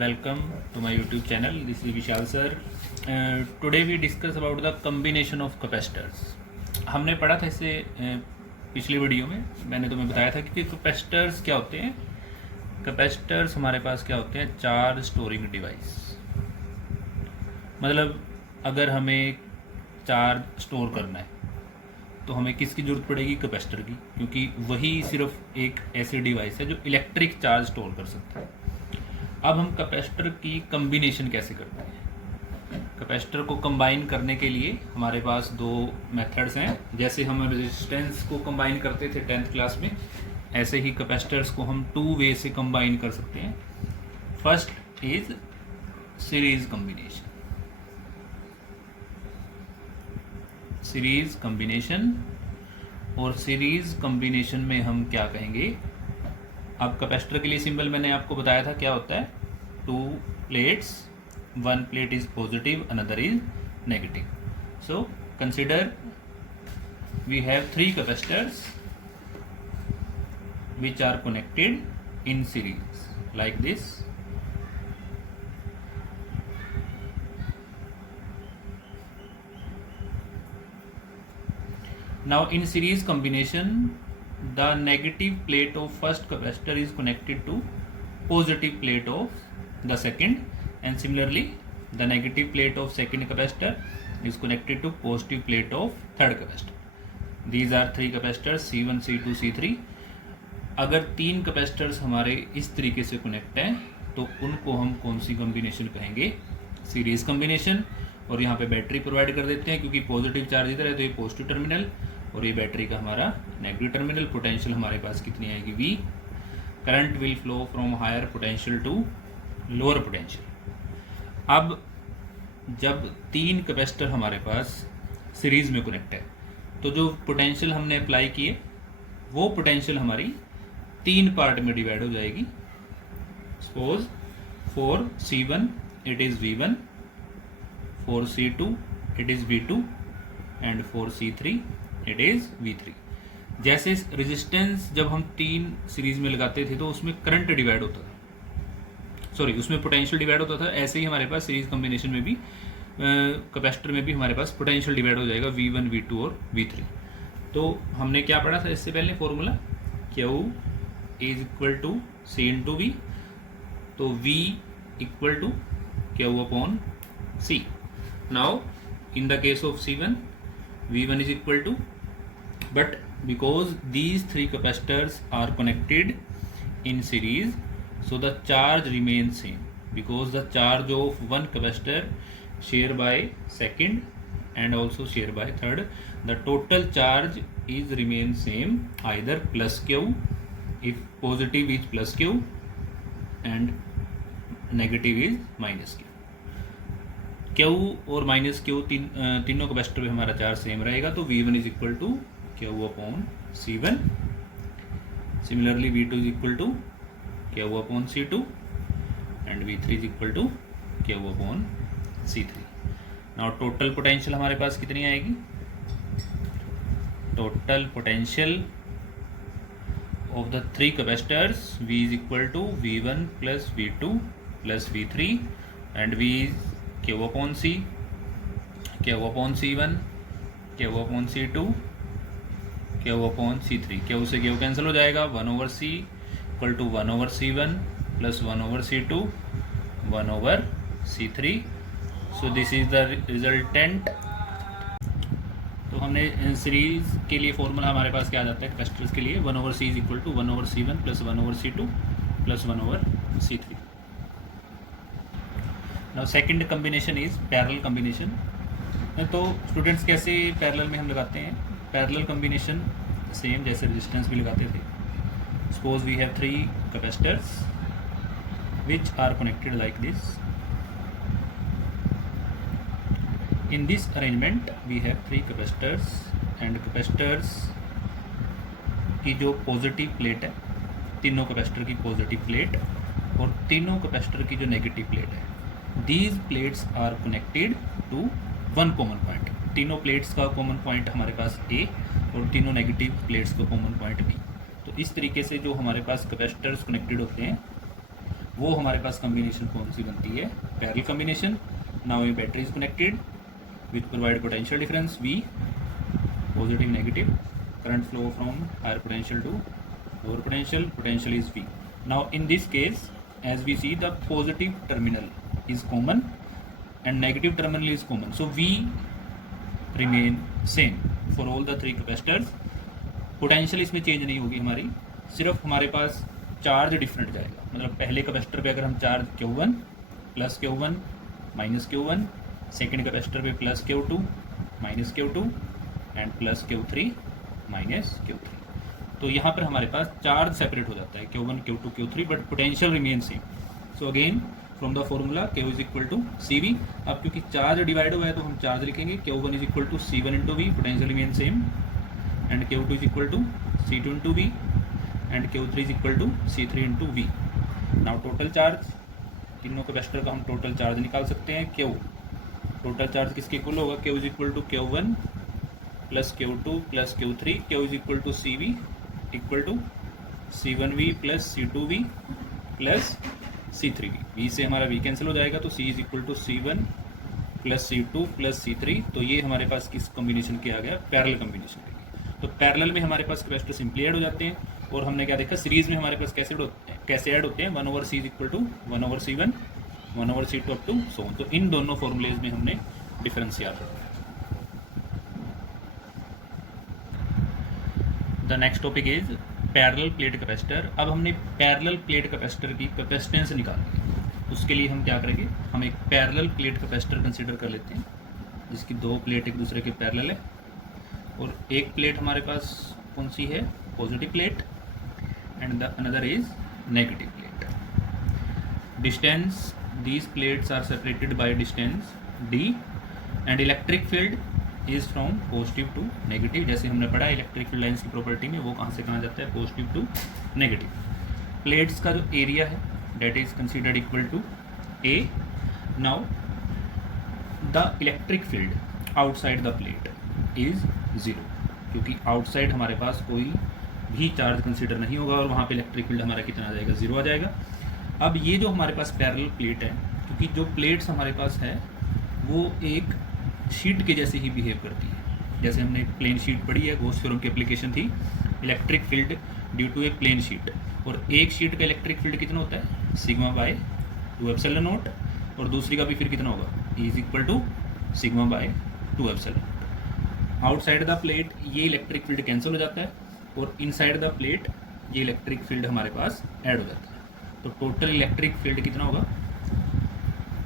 welcome to my YouTube channel. This is Vishal sir. Today we discuss about the combination of capacitors. हमने पढ़ा था इससे पिछली video में मैंने तुम्हें बताया था कि कैपेसिटर्स क्या होते हैं। कैपेसिटर्स हमारे पास क्या होते हैं, चार्ज स्टोरिंग डिवाइस। मतलब अगर हमें चार्ज स्टोर करना है तो हमें किसकी ज़रूरत पड़ेगी, कैपेसिटर की, क्योंकि वही सिर्फ एक ऐसी डिवाइस है जो इलेक्ट्रिक चार्ज स्टोर कर सकता है। अब हम कैपेसिटर की कम्बिनेशन कैसे करते हैं। कैपेसिटर को कंबाइन करने के लिए हमारे पास दो मेथड्स हैं। जैसे हम रेजिस्टेंस को कंबाइन करते थे 10th क्लास में, ऐसे ही कैपेसिटर्स को हम 2 वे से कंबाइन कर सकते हैं। First is series combination. Series combination, और सीरीज कम्बिनेशन में हम क्या कहेंगे। अब कैपेसिटर के लिए सिंबल मैंने आपको बताया था क्या होता है, 2 plates, 1 plate is positive, another is negative. So consider we have 3 capacitors which are connected in series like this. Now in series combination, the negative plate of first capacitor is connected to positive plate of the second, and similarly the negative plate of second capacitor is connected to positive plate of third capacitor. These are 3 capacitors C1, C2, C3. अगर 3 capacitors हमारे इस तरीके से connect हैं तो उनको हम कौन सी कॉम्बिनेशन कहेंगे, सीरीज कॉम्बिनेशन। और यहाँ पे बैटरी प्रोवाइड कर देते हैं, क्योंकि पॉजिटिव चार्ज इधर है तो ये पॉजिटिव टर्मिनल और ये बैटरी का हमारा नेगेटिव टर्मिनल। पोटेंशियल हमारे पास कितनी आएगी, V। Current will flow from higher potential to lower potential. अब जब 3 कैपेसिटर हमारे पास सीरीज में कनेक्ट है तो जो पोटेंशियल हमने अप्लाई किए वो पोटेंशियल हमारी 3 पार्ट में डिवाइड हो जाएगी। Suppose for C1 it is V1, for C2 it is V2 and for C3 it is V3। जैसे रेजिस्टेंस जब हम 3 सीरीज में लगाते थे तो उसमें करंट डिवाइड होता था, सॉरी उसमें पोटेंशियल डिवाइड होता था। ऐसे ही हमारे पास सीरीज कॉम्बिनेशन में भी कैपेसिटर में भी हमारे पास पोटेंशियल डिवाइड हो जाएगा, V1, V2 और V3। तो हमने क्या पढ़ा था इससे पहले, formula Q is equal to C into V, तो V equal to Q upon C। Now in the case of C1, V1 is equal to, but because these 3 capacitors are connected in series so the charge remain same, because the charge of 1 capacitor share by second and also share by third, the total charge is remain same, either plus Q if positive is plus Q and negative is minus Q। Q और minus Q तीनों capacitor में हमारा charge same रहेगा, तो V1 is equal to Q upon C1, similarly V2 is equal to Q upon C2 and V3 is equal to Q upon C3। Now total potential हमारे पास कितनी आएगी, total potential of the 3 capacitors V is equal to V1 plus V2 plus V3 and V is Q upon C, Q upon C1, Q upon C2, Q upon C3। Q से Q cancel हो जाएगा, 1/C equal to 1/C1 plus 1/C2 1/C3। So this is the resultant. तो हमने series के लिए formula हमारे पास क्या आ जाता है कैपेसिटर्स के लिए, 1/C is equal to 1/C1 plus 1/C2 plus 1/C3। Now second combination is parallel combination. तो स्टूडेंट्स कैसे पैरेलल में हम लगाते हैं, पैरेलल कम्बिनेशन सेम जैसे रेजिस्टेंस भी लगाते थे। Suppose we have 3 capacitors which are connected like this. In this arrangement we have 3 capacitors and capacitors की जो पॉजिटिव प्लेट है, तीनों कैपेसिटर की पॉजिटिव प्लेट और तीनों कैपेसिटर की जो नेगेटिव प्लेट है, these plates are connected to one common point। तीनों प्लेट्स का कॉमन पॉइंट हमारे पास A और तीनों नेगेटिव प्लेट्स का कॉमन पॉइंट B। तो इस तरीके से जो हमारे पास कैपेसिटर्स कनेक्टेड होते हैं वो हमारे पास कम्बिनेशन कौन सी बनती है, पैरेलल कम्बिनेशन। नाउ ये battery is connected which provide potential difference V, positive negative, current flow from higher potential to lower potential is V. Now in this case, as we see, the positive terminal is common and negative terminal is common, so V remain same for all the three capacitors. Potential इसमें change नहीं होगी हमारी, सिर्फ हमारे पास charge different जाएगा। मतलब पहले capacitor पे अगर हम charge Q1 plus Q1 minus Q1, second capacitor पे plus Q2 minus Q2 and plus Q3 minus Q3, तो यहाँ पर हमारे पास चार्ज सेपरेट हो जाता है Q1 Q2 Q3, but potential remain same. So again from the formula Q is equal to CV। अब क्योंकि चार्ज डिवाइड हुआ है तो हम चार्ज लिखेंगे Q1 is equal to C1 into V, potential remain same, and Q2 is equal to C2 into V and Q3 is equal to C3 into V। Now total charge, तीनों capacitor का हम total charge निकाल सकते हैं। Q total charge किसके equal होगा, Q is equal to Q1 plus Q2 plus Q3, Q is equal to CV equal to C1V plus C2V plus C3V। V से हमारा V कैंसिल हो जाएगा, तो C is equal to C1 plus C2 plus C3। तो ये हमारे पास किस combination के आ गया, पैरेलल कॉम्बिनेशन के लिए। तो पैरेलल में हमारे पास कैपेसिटर सिंपली ऐड हो जाते हैं, और हमने क्या देखा, सीरीज में हमारे पास कैसे ऐड होते हैं, 1/C is equal to 1/C1 1/C2 up to so. तो इन दोनों फॉर्मूलेज में हमने डिफरेंस याद रखा। The next topic is parallel plate capacitor. अब हमने पैरेलल प्लेट कैपेसिटर की कैपेसिटेंस निकालनी है। उसके लिए हम क्या करेंगे, हम एक पैरेलल प्लेट कैपेसिटर कंसीडर कर लेते हैं जिसकी दो प्लेट एक दूसरे के पैरेलल है, और एक प्लेट हमारे पास कौन सी है, positive plate, and the another is negative plate. Distance, these plates are separated by distance D, and electric field is from positive to negative. जैसे हमने पढ़ा इलेक्ट्रिक फील्ड लाइन्स की प्रॉपर्टी में, वो कहाँ से कहाँ जाता है, पॉजिटिव टू नेगेटिव। प्लेट्स का जो एरिया है that is considered equal to A। Now the electric field outside the plate is 0, क्योंकि आउटसाइड हमारे पास कोई भी चार्ज कंसिडर नहीं होगा, और वहाँ पे इलेक्ट्रिक फील्ड हमारा कितना आ जाएगा, 0 आ जाएगा। अब ये जो हमारे पास पैरेलल प्लेट है, क्योंकि जो प्लेट्स हमारे पास है वो एक शीट के जैसे ही बिहेव करती है। जैसे हमने प्लेन शीट पढ़ी है, गॉस थ्योरम की एप्लीकेशन थी, electric field due to a plane sheet, और एक शीट का इलेक्ट्रिक फील्ड कितना होता है, सिग्मा बाय 2 एप्सिलॉन नॉट, और दूसरी का भी फिर कितना होगा, E is equal to sigma by 2 epsilon naught. Outside the plate ये इलेक्ट्रिक फील्ड कैंसिल हो जाता है, और इनसाइड द प्लेट ये इलेक्ट्रिक फील्ड हमारे पास ऐड हो जाता है। तो टोटल इलेक्ट्रिक फील्ड कितना होगा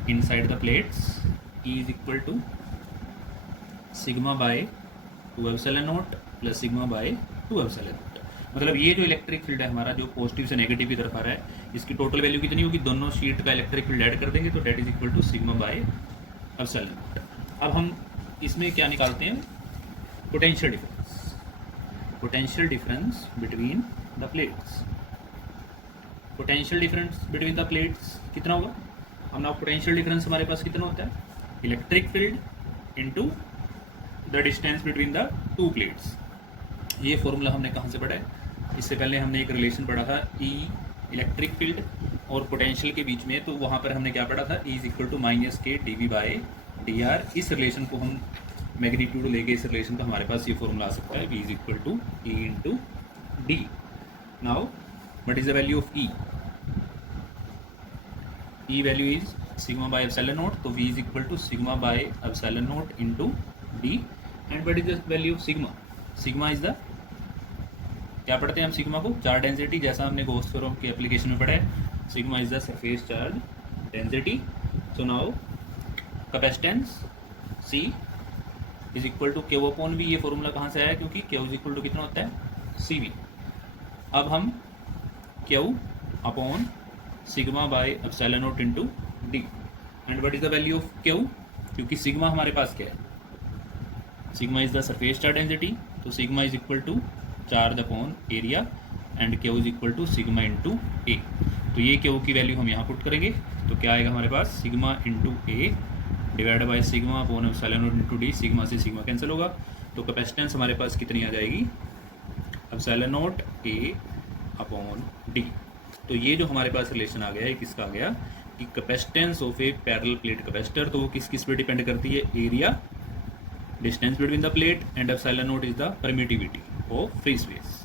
inside the plates, E is equal to sigma by 2 epsilon naught plus sigma by 2 epsilon naught. मतलब ये जो इलेक्ट्रिक फील्ड है हमारा, जो पॉजिटिव से नेगेटिव की तरफ आ रहा है, इसकी टोटल वैल्यू कितनी होगी, दोनों शीट का इलेक्ट्रिक फील्ड ऐड कर देंगे तो that is equal to sigma by epsilon naught. अब हम इसमें क्या निकालते हैं, potential difference, potential difference between the plates. Potential difference between the plates कितना होगा, हम ना पोटेंशियल डिफरेंस हमारे पास कितना होता है, electric field into the distance between the two plates. ये फॉर्मूला हमने कहाँ से पढ़ा है, इससे पहले हमने एक रिलेशन पढ़ा था E इलेक्ट्रिक फील्ड और पोटेंशियल के बीच में, तो वहाँ पर हमने क्या पढ़ा था, E is equal to -k dV by dr। इस रिलेशन को हम मैग्नीट्यूड लेके, इस रिलेशन का हमारे पास ये फॉर्मूला आ सकता है, V is equal to E into D। Now what is the value of E, E value is sigma by epsilon naught, तो V is equal to sigma by epsilon naught into D। And what is the value of sigma, sigma is the, क्या पढ़ते हैं हम sigma को, charge density, जैसा हमने Gauss theorem की application में पढ़ा है, sigma is the surface charge density. So now capacitance C is equal to Q upon V। ये फॉर्मूला कहाँ से आया, क्योंकि Q इज इक्वल टू कितना होता है, CV। अब हम Q upon sigma by epsilon naught into D। And what is the value of Q, क्योंकि सिग्मा हमारे पास क्या है, sigma is the surface charge density, तो sigma is equal to charge upon area, and Q is equal to sigma into A। तो ये Q की value हम यहाँ पुट करेंगे, तो क्या आएगा हमारे पास, sigma into A divide by sigma upon epsilon naught into D। Sigma से सिग्मा कैंसिल होगा, तो कैपेसिटेंस हमारे पास कितनी आ जाएगी, epsilon naught A upon D। तो ये जो हमारे पास रिलेशन आ गया है किसका आ गया कि capacitance of A parallel plate capacitor, तो वो किस किस पे डिपेंड करती है, area, distance between the plate and epsilon not is the permittivity of free space.